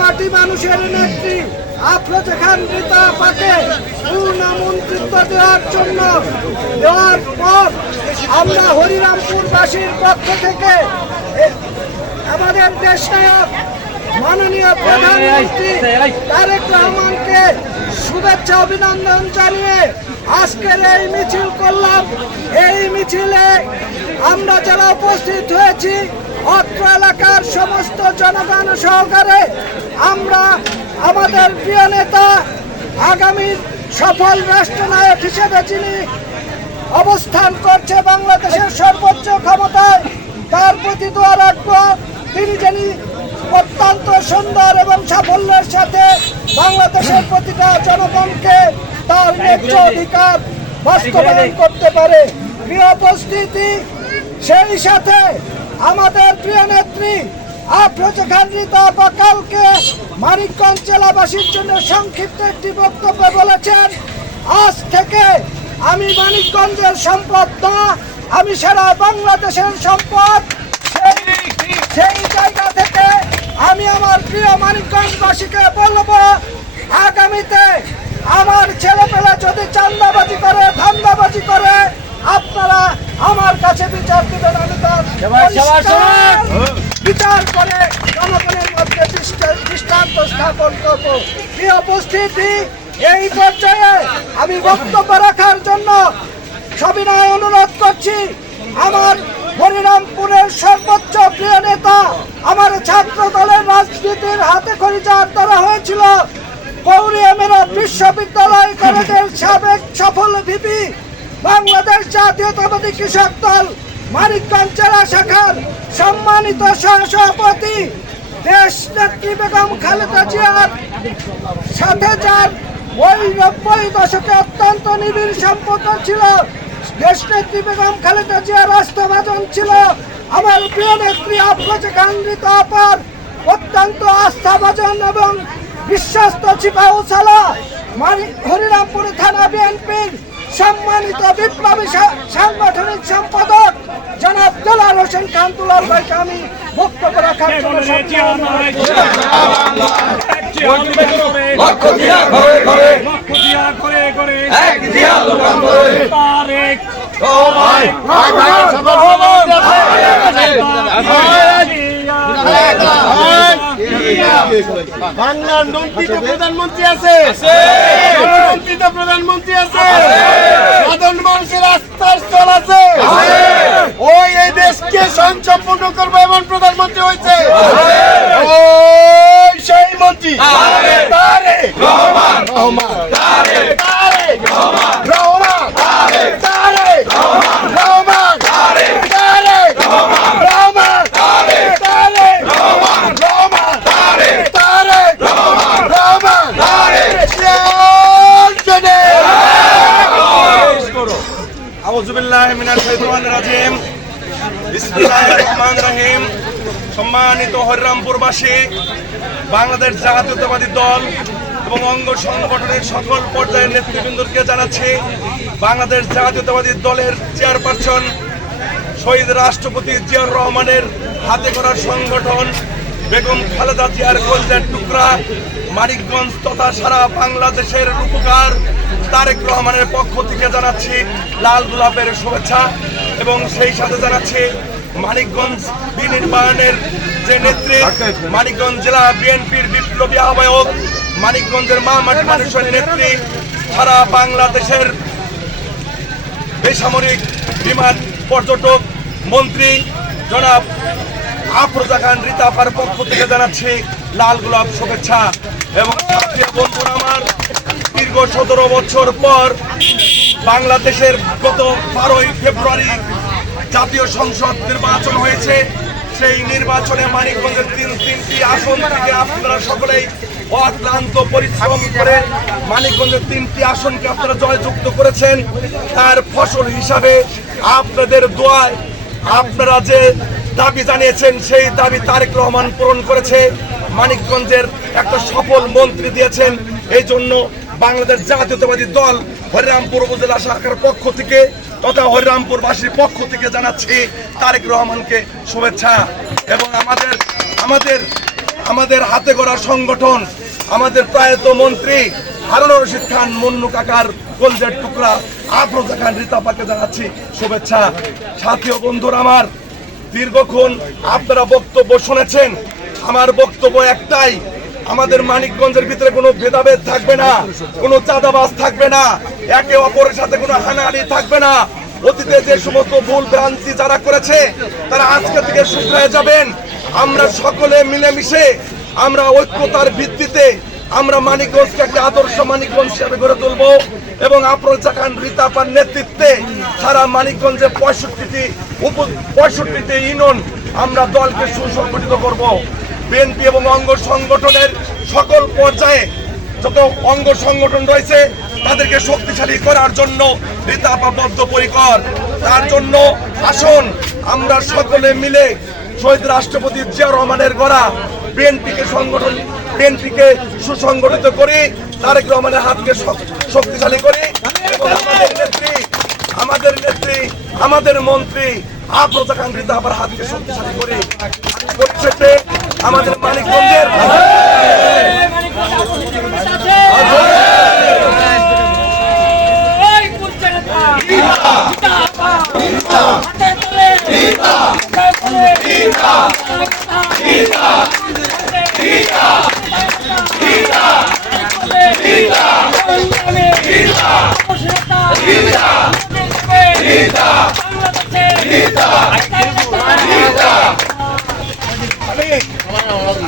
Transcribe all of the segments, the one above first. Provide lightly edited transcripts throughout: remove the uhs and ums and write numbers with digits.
মাটি মানুষের নেত্রী আফরোজা খান রীতা আপাকে পূর্ণ মন্ত্রিত্ব দেওয়ার পর আমরা হরিরামপুরবাসীর পক্ষ থেকে আমাদের দেশ নায়ক মাননীয় প্রধানমন্ত্রী তারেক রহমানকে শুভেচ্ছা অভিনন্দন জানিয়ে আজকের এই মিছিল করলাম। এই মিছিলে আমরা যারা উপস্থিত হয়েছি অত্র এলাকার সমস্ত জনগণ সহকারে আমরা আমাদের প্রিয় নেতা আগামীর সফল রাষ্ট্রনায়ক হিসেবে যিনি অবস্থান করছে বাংলাদেশের সর্বোচ্চ ক্ষমতায়, তার প্রতি দোয়া রাখবো তিনি যিনি অত্যন্ত সুন্দর এবং সাফল্যের সাথে বাংলাদেশের প্রতিটা জনগণকে তার ন্যায্য অধিকার বাস্তবায়ন করতে পারে। প্রিয় উপস্থিতি, সেই সাথে আমাদের প্রিয় নেত্রী আফরোজা খান রীতা আপা কালকে মানিকগঞ্জ জেলাবাসীর জন্য সংক্ষিপ্ত একটি বক্তব্য বলেছেন, আজ থেকে আমি মানিকগঞ্জের সম্পদ না, আমি সারা বাংলাদেশের সম্পদ। সেই জায়গা থেকে আমি আমার প্রিয় মানিকগঞ্জবাসীকে বলবো, আগামীতে আমার ছেলেপেলে যদি চাঁদাবাজি করে, ধান্দাবাজি করে, আপনারা আমার কাছে বিচার দিবেন। আমি তার বিচার করে জনগণের মধ্যে দৃষ্টান্ত স্থাপন করব। প্রিয় উপস্থিতি, এই পর্যায়ে আমি বক্তব্য রাখার জন্য সবিনয় অনুরোধ করছি আমার হরিরামপুরের সর্বোচ্চ প্রিয় নেতা, আমার ছাত্র দলের রাজনীতির হাতে খড়ি যার দ্বারা হয়েছিল গৌরী আমিনাত বিশ্ববিদ্যালয় কলেজের সাবেক সফল ভিপি, বাংলাদেশ জাতীয়তাবাদী কৃষক দল মানিকগঞ্জ জেলা শাখার সম্মানিত সহসভাপতি দেশ নেত্রী বেগম খালেদা জিয়ার সাথে যার ওই 90 দশকে অত্যন্ত নিবিড় সম্পর্ক ছিল, দেশ নেত্রী বেগম খালেদা জিয়ার আস্থাভাজন ছিল আমার প্রিয় নেত্রী আফরোজা খান রীতা আপার অত্যন্ত আস্থাভাজন এবং বিশ্বস্ত সিপাহসালা হরিরামপুর থানা বিএনপির সম্মানিত বিপ্লবী সাংগঠনিক সম্পাদক জনাব দুলাল হোসেন খান দুলাল ভাইকে আমি বক্তব্য রাখার জন্য বাংলার নন্দিত প্রধানমন্ত্রী আছে, নন্দিত প্রধানমন্ত্রী আছে, সাধারণ মানুষের আস্থার স্থল আছে, ওই এই দেশকে স্বয়ংসম্পূর্ণ করবো এমন প্রধানমন্ত্রী হয়েছে ওই সেই মন্ত্রী তারেক রহমান, তারেক রহমান, তারেক রহমান, তারেক রহমান, তারেক রহমান, সম্মানিত হরিরামপুরবাসী, বাংলাদেশ জাতীয়তাবাদী দল এবং অঙ্গ সংগঠনের সকল পর্যায়ের নেতৃবৃন্দকে জানাচ্ছি, বাংলাদেশ জাতীয়তাবাদী দলের চেয়ারপারসন শহীদ রাষ্ট্রপতি জিয়াউর রহমানের হাতে করা সংগঠন বেগম খালেদা জিয়ার কলজের টুকরা মানিকগঞ্জ তথা সারা বাংলাদেশের রূপকার তারেক রহমানের পক্ষ থেকে জানাচ্ছি লাল গোলাপের শুভেচ্ছা এবং সেই সাথে জানাচ্ছি মানিকগঞ্জ বিনির্মাণের যে নেত্রী, মানিকগঞ্জ জেলা বিএনপির বিপ্লবী আহ্বায়ক, মানিকগঞ্জের মা মাটি মানুষের নেত্রী, সারা বাংলাদেশের বেসামরিক বিমান পর্যটক মন্ত্রী জনাব আফরোজা খান রীতা আপার পক্ষ থেকে জানাচ্ছি লাল গোলাপ শুভেচ্ছা। এবং বন্ধুরা আমার, দীর্ঘ 17 বছর পর বাংলাদেশের গত 12ই ফেব্রুয়ারি জাতীয় সংসদ নির্বাচন হয়েছে। সেই নির্বাচনে মানিকগঞ্জের তিনটি আসন থেকে আপনারা সকলেই অক্লান্ত পরিশ্রম করে মানিকগঞ্জের 3টি আসনকে আপনারা জয়যুক্ত করেছেন। তার ফসল হিসাবে আপনাদের দোয়ায় আপনারা যে দাবি জানিয়েছেন সেই দাবি তারেক রহমান পূরণ করেছে, মানিকগঞ্জের একটা সফল মন্ত্রী দিয়েছেন। এই জন্য বাংলাদেশ জাতীয়তাবাদী দল হরিরামপুর উপজেলা শাখার পক্ষ থেকে তথা হরিরামপুরবাসীর পক্ষ থেকে জানাচ্ছি তারেক রহমানকে শুভেচ্ছা। এবং আমাদের হাতে গড়া সংগঠন, আমাদের প্রয়াত মন্ত্রী হারুনুর রশিদ খান মন্নু কাকার কলজের টুকরা আফরোজা খান রিতাপাকে জানাচ্ছি শুভেচ্ছা। সাথী ও বন্ধুরা আমার, দীর্ঘক্ষণ আপনারা বক্তব্য শুনেছেন। আমার বক্তব্য একটাই, আমাদের মানিকগঞ্জের ভিতরে কোনো ভেদাভেদ থাকবে না, কোনো চাঁদাবাজ থাকবে না, একে অপরের সাথে কোনো হানাহানি থাকবে না। অতীতে যে সমস্ত ভুল ভ্রান্তি যারা করেছে তারা আজকে থেকে শুধরে যাবেন। আমরা সকলে মিলেমিশে আমরা ঐক্যতার ভিত্তিতে আমরা মানিকগঞ্জকে একটা আদর্শ মানিকগঞ্জ হিসেবে গড়ে তুলব এবং আফরোজা খান রিতাপার নেতৃত্বে সারা মানিকগঞ্জে 65টি ইউনিয়ন আমরা দলকে সুসংগঠিত করব। বিএনপি এবং অঙ্গ সংগঠনের সকল পর্যায়ে যত অঙ্গ সংগঠন রয়েছে তাদেরকে শক্তিশালী করার জন্য রিতাপা বদ্ধপরিকর। তার জন্য আসুন আমরা সকলে মিলে শহীদ রাষ্ট্রপতি জিয়া রহমানের গড়া বিএনপিকে সুসংগঠিত করি, তারেক রহমানের হাতকে শক্তিশালী করি এবং আমাদের নেত্রী আমাদের মন্ত্রী আফরোজা খান রিতাপার হাতকে শক্তিশালী করি। পরিশেষে আমাদের মানিকগঞ্জের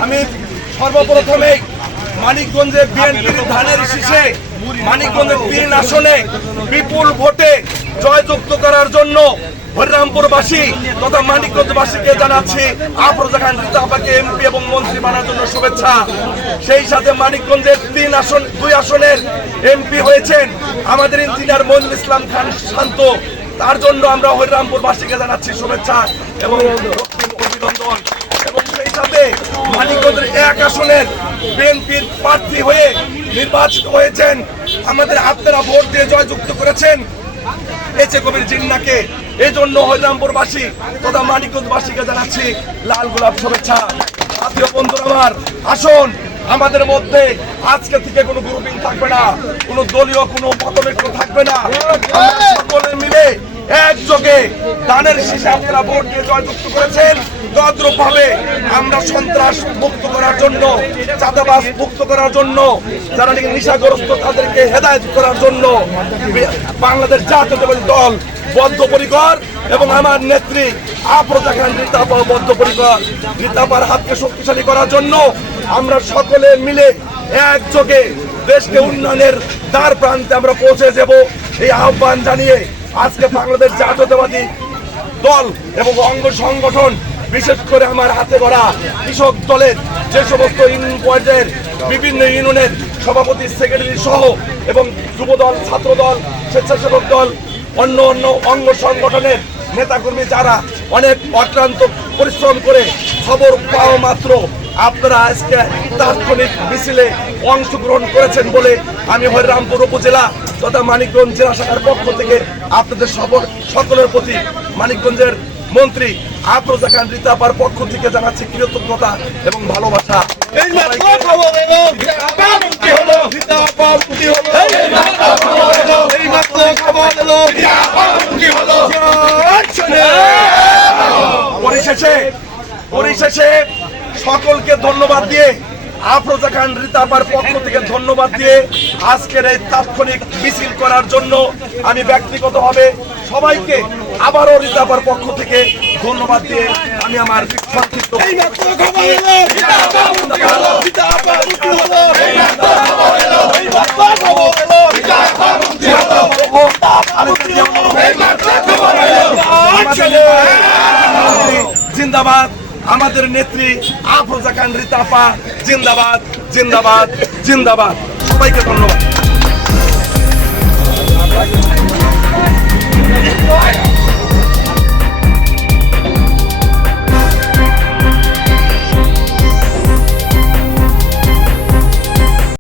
আমি সর্বপ্রথমে মানিকগঞ্জে বিএনপির ধানের শীষে মানিকগঞ্জের 3 আসনে বিপুল ভোটে জয়যুক্ত করার জন্য হরিরামপুরবাসী তথা মানিকগঞ্জবাসীকে জানাচ্ছি আফরোজা খান রিতাপাকে এমপি এবং মন্ত্রী বানানোর জন্য শুভেচ্ছা। সেই সাথে মানিকগঞ্জের 2 আসনের এমপি হয়েছেন আমাদের ইঞ্জিনিয়ার মইনুল ইসলাম খান শান্ত, তার জন্য আমরা হরিরামপুরবাসীকে জানাচ্ছি শুভেচ্ছা এবং অভিনন্দন। এবং সেই সাথে মানিকগঞ্জের 1 আসনের বিএনপির প্রার্থী হয়ে নির্বাচিত হয়েছেন আমাদের আপনারা ভোট দিয়ে জয়যুক্ত করেছেন এচে কবির জিন্নাকে। এই জন্য হরিরামপুরবাসী তথা মানিকগঞ্জবাসীকে জানাচ্ছি লাল গোলাপ শুভেচ্ছা। জাতীয় বন্ধুরা আমার, আসুন আমাদের মধ্যে আজকে থেকে কোনো গ্রুপিং থাকবে না, কোনো দলীয় কোনো মতভেদ থাকবে না। আমরা সকলে মিলে একযোগে দানের শীষে আপনারা ভোট দিয়ে জয়যুক্ত করেছেন, তদ্রূপভাবে আমরা সন্ত্রাস মুক্ত করার জন্য, চাঁদাবাজ মুক্ত করার জন্য, যারা নাকি নেশাগ্রস্ত তাদেরকে হেদায়েত করার জন্য বাংলাদেশ জাতীয়তাবাদী দল বদ্ধপরিকর এবং আমার নেত্রী আফরোজা খান রিতাপা বদ্ধপরিকর। রিতাপার হাতকে শক্তিশালী করার জন্য আমরা সকলে মিলে একযোগে দেশকে উন্নয়নের দ্বার প্রান্তে আমরা পৌঁছে যাব এই আহ্বান জানিয়ে আজকে বাংলাদেশ জাতীয়তাবাদী দল এবং অঙ্গ সংগঠন, বিশেষ করে আমার হাতে গড়া কৃষক দলের যে সমস্ত ইউনিয়ন পর্যায়ের বিভিন্ন ইউনিয়নের সভাপতি সেক্রেটারি সহ এবং যুব দল, ছাত্র দল, স্বেচ্ছাসেবক দল, অন্য অঙ্গ সংগঠনের নেতাকর্মী যারা অনেক অক্লান্ত পরিশ্রম করে খবর পাওয়া মাত্র আপনারা আজকে তাৎক্ষণিক মিছিলে অংশগ্রহণ করেছেন বলে আমি হরিরামপুর উপজেলা তথা মানিকগঞ্জ জেলা শাখার পক্ষ থেকে আপনাদের সকলের প্রতি মানিকগঞ্জের মন্ত্রী আফরোজা খান রিতাপার পক্ষ থেকে জানাচ্ছি কৃতজ্ঞতা এবং ভালোবাসা। পরিশেষে সকলকে ধন্যবাদ দিয়ে আফরোজা খান রিতাপার পক্ষ থেকে ধন্যবাদ দিয়ে আজকের এই তাৎক্ষণিক মিছিল করার জন্য আমি ব্যক্তিগতভাবে সবাইকে আবারও রিতাপার পক্ষ থেকে ধন্যবাদ দিয়ে আমি আমার সংক্ষিপ্ত জিন্দাবাদ, আমাদের নেত্রী আফরোজা খান রিতাপা জিন্দাবাদ, জিন্দাবাদ, জিন্দাবাদ। সবাইকে ধন্যবাদ।